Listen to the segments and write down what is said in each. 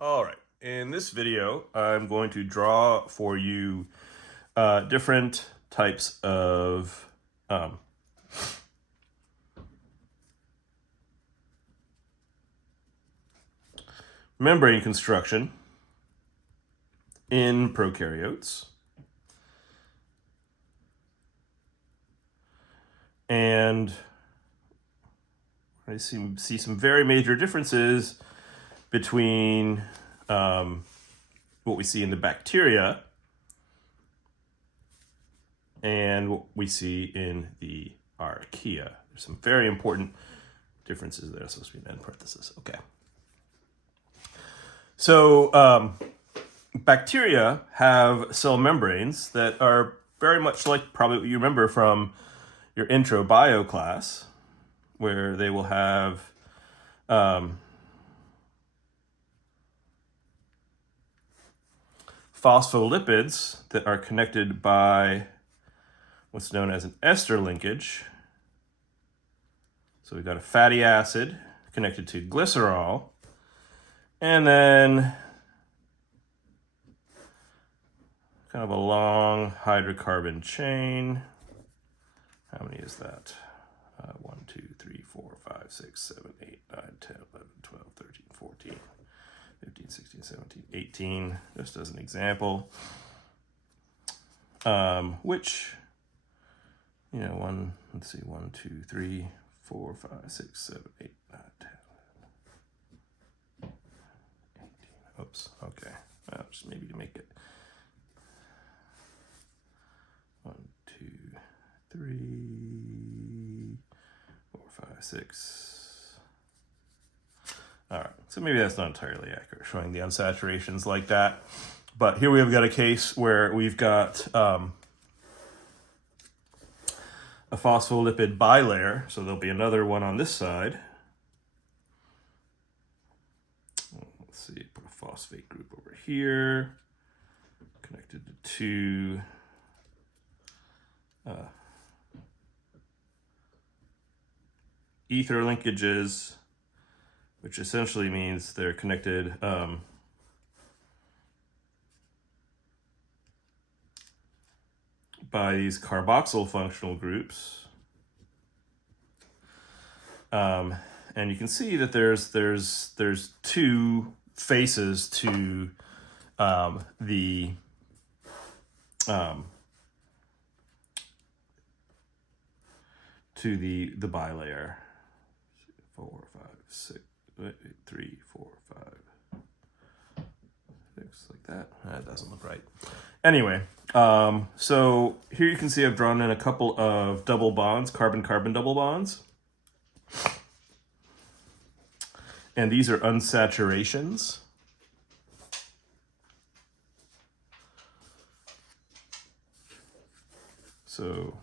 All right, in this video, I'm going to draw for you different types of membrane construction in prokaryotes. And I see some very major differences between what we see in the bacteria and what we see in the archaea. There's some very important differences there. It's supposed to be an end parenthesis. Okay. So bacteria have cell membranes that are very much like probably what you remember from your intro bio class, where they will have phospholipids that are connected by what's known as an ester linkage. So we've got a fatty acid connected to glycerol, and then kind of a long hydrocarbon chain. How many is that? 1, 2, 3, 4, 5, 6, 7, 8, 9, 10, 11, 12, 13, 14, 15, 16, 17, 18, just as an example. Which, you know, let's see, 1, 2, 3, 4, 5, 6, 7, 8, 9, 10, 18. Oops, okay. Well, just maybe to make it 1, 2, 3, 4, 5, 6. All right, so maybe that's not entirely accurate, showing the unsaturations like that. But here we have got a case where we've got a phospholipid bilayer, so there'll be another one on this side. Let's see, put a phosphate group over here, connected to two ether linkages, which essentially means they're connected by these carboxyl functional groups. And you can see that there's two faces to the bilayer. 4, 5, 6, 3, 4, 5, 6, like that. That doesn't look right. Anyway, so here you can see I've drawn in a couple of double bonds, carbon-carbon double bonds. And these are unsaturations. So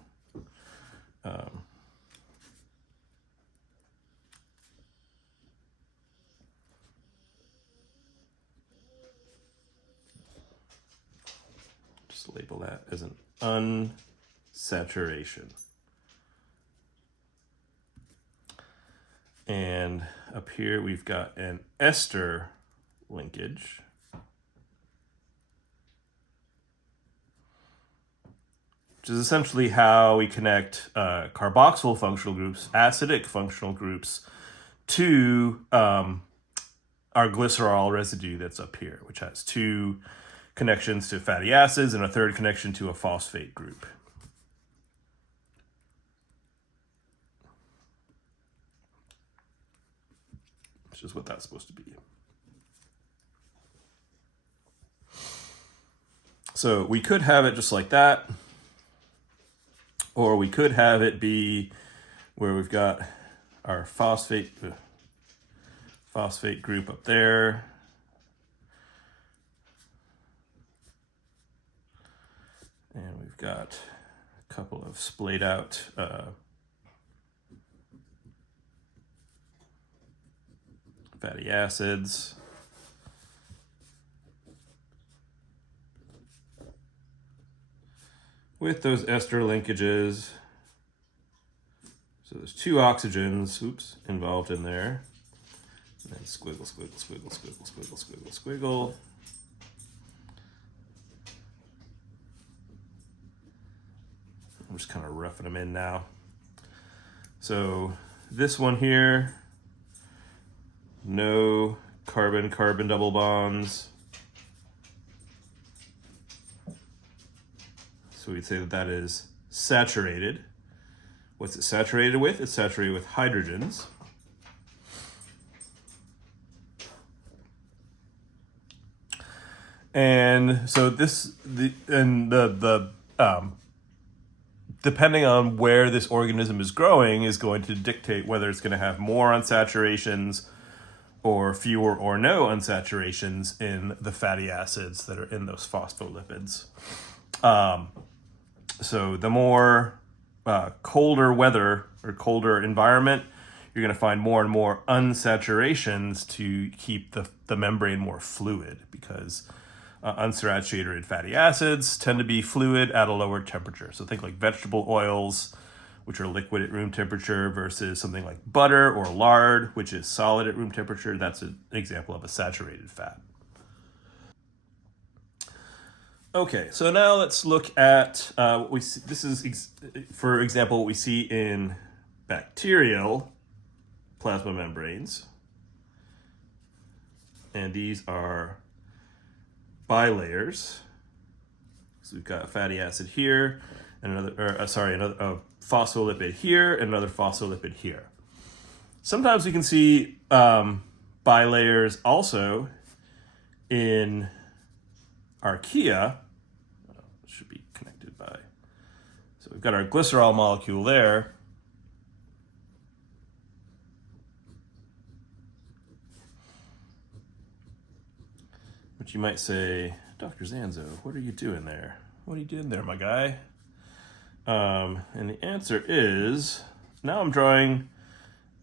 just label that as an unsaturation. And up here we've got an ester linkage. Which is essentially how we connect carboxyl functional groups, acidic functional groups, to our glycerol residue that's up here, which has two connections to fatty acids and a third connection to a phosphate group. Which is what that's supposed to be. So we could have it just like that, or we could have it be where we've got our phosphate group up there, and we've got a couple of splayed out fatty acids. With those ester linkages. So there's two oxygens, involved in there. And squiggle, squiggle, squiggle, squiggle, squiggle, squiggle, squiggle. I'm just kind of roughing them in now. So this one here, no carbon-carbon double bonds. So we'd say that that is saturated. What's it saturated with? It's saturated with hydrogens. And so depending on where this organism is growing is going to dictate whether it's going to have more unsaturations or fewer or no unsaturations in the fatty acids that are in those phospholipids. So the more colder weather or colder environment, you're going to find more and more unsaturations to keep the membrane more fluid, because unsaturated fatty acids tend to be fluid at a lower temperature. So think like vegetable oils, which are liquid at room temperature, versus something like butter or lard, which is solid at room temperature. That's an example of a saturated fat. Okay, so now let's look at what we see. This is, for example, what we see in bacterial plasma membranes. And these are bilayers. So we've got a fatty acid here, and another phospholipid here, and another phospholipid here. Sometimes we can see bilayers also in archaea. It should be connected by. So we've got our glycerol molecule there. But you might say, Dr. Zanzo, what are you doing there? What are you doing there, my guy? And the answer is, now I'm drawing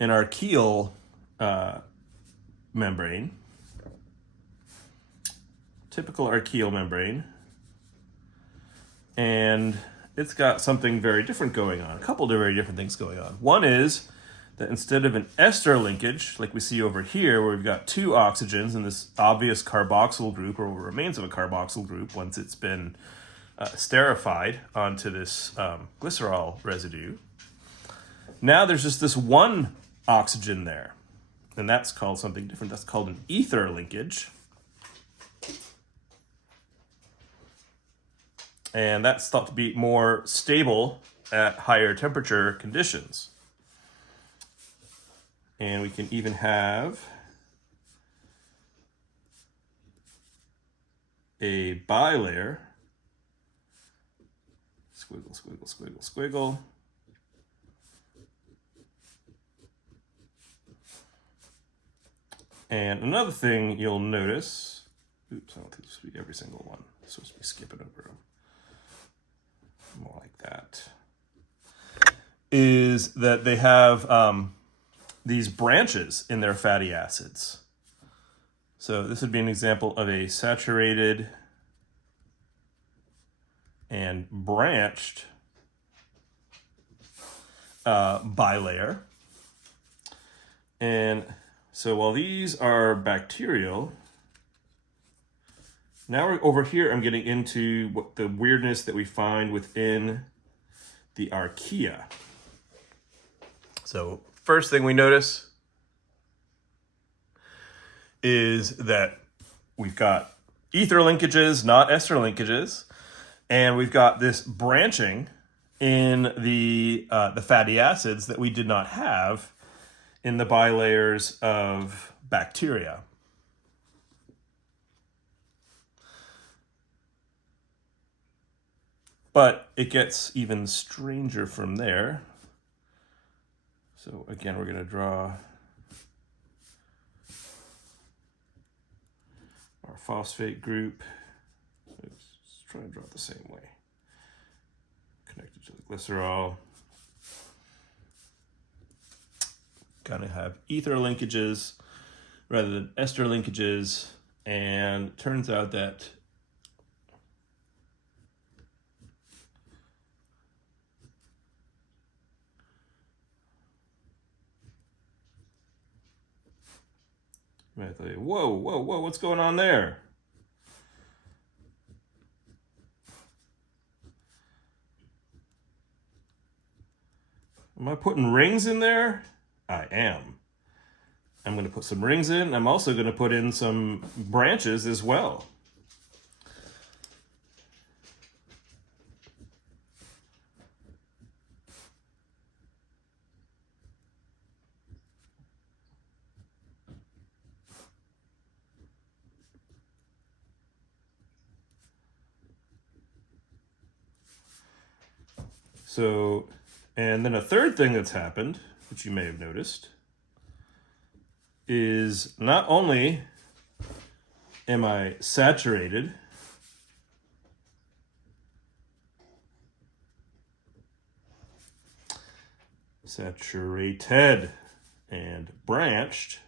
an archaeal membrane, typical archaeal membrane, and it's got something very different going on, a couple of very different things going on. One is that instead of an ester linkage, like we see over here, where we've got two oxygens in this obvious carboxyl group, or remains of a carboxyl group once it's been esterified onto this glycerol residue, now there's just this one oxygen there, and that's called something different. That's called an ether linkage. And that's thought to be more stable at higher temperature conditions. And we can even have a bilayer. Squiggle, squiggle, squiggle, squiggle. And another thing you'll notice, oops, I don't think this would be every single one. It's supposed to be skipping over them. More like that. Is that they have these branches in their fatty acids. So this would be an example of a saturated and branched bilayer. And so while these are bacterial, now we're over here, I'm getting into what the weirdness that we find within the archaea. So first thing we notice is that we've got ether linkages, not ester linkages, and we've got this branching in the fatty acids that we did not have in the bilayers of bacteria. But it gets even stranger from there. So again, we're going to draw our phosphate group. Let's try and draw it the same way. Connected to the glycerol. Kind of have ether linkages rather than ester linkages. And it turns out that You might think, whoa, whoa, whoa, what's going on there? Am I putting rings in there? I am. I'm going to put some rings in. I'm also going to put in some branches as well. So, and then a third thing that's happened, which you may have noticed, is not only am I saturated, and branched,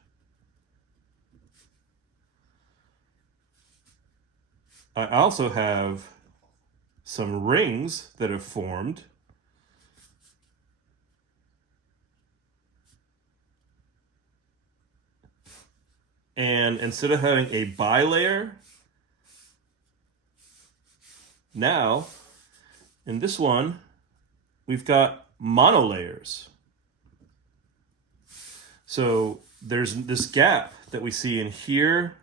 I also have some rings that have formed. And instead of having a bilayer, now in this one, we've got monolayers. So there's this gap that we see in here,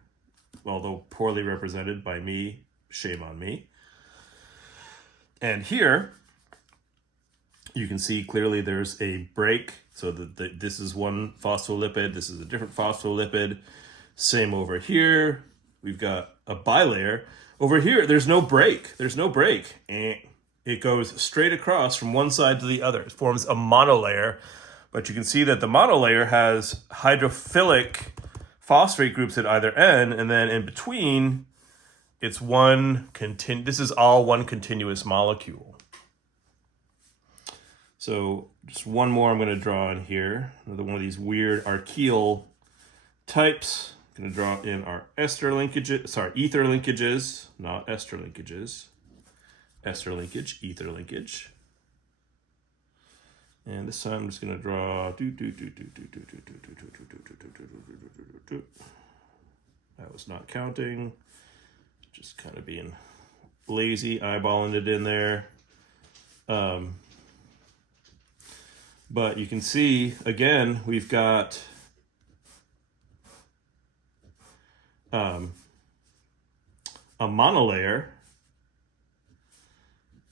although poorly represented by me, shame on me. And here, you can see clearly there's a break. So this is one phospholipid, this is a different phospholipid. Same over here, we've got a bilayer. Over here, there's no break. There's no break. And it goes straight across from one side to the other. It forms a monolayer. But you can see that the monolayer has hydrophilic phosphate groups at either end, and then in between, it's this is all one continuous molecule. So just one more I'm going to draw in here. Another one of these weird archaeal types. I'm going to draw in our ether linkages, not ester linkages. Ester linkage, ether linkage. And this time I'm just going to draw. That was not counting. Just kind of being lazy, eyeballing it in there. But you can see, again, we've got a monolayer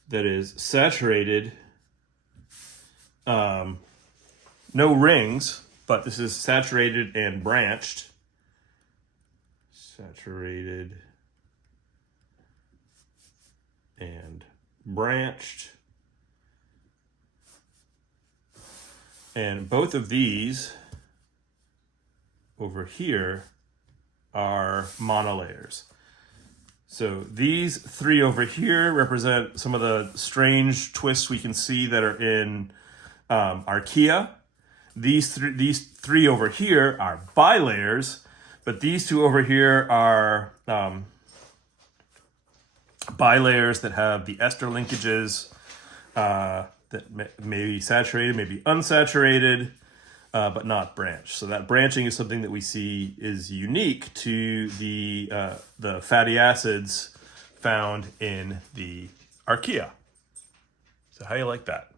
that is saturated, no rings, but this is saturated and branched. Saturated and branched. And both of these over here are monolayers. So these three over here represent some of the strange twists we can see that are in archaea. These three over here are bilayers, but these two over here are bilayers that have the ester linkages that may be saturated, may be unsaturated, but not branched. So that branching is something that we see is unique to the fatty acids found in the archaea. So how do you like that?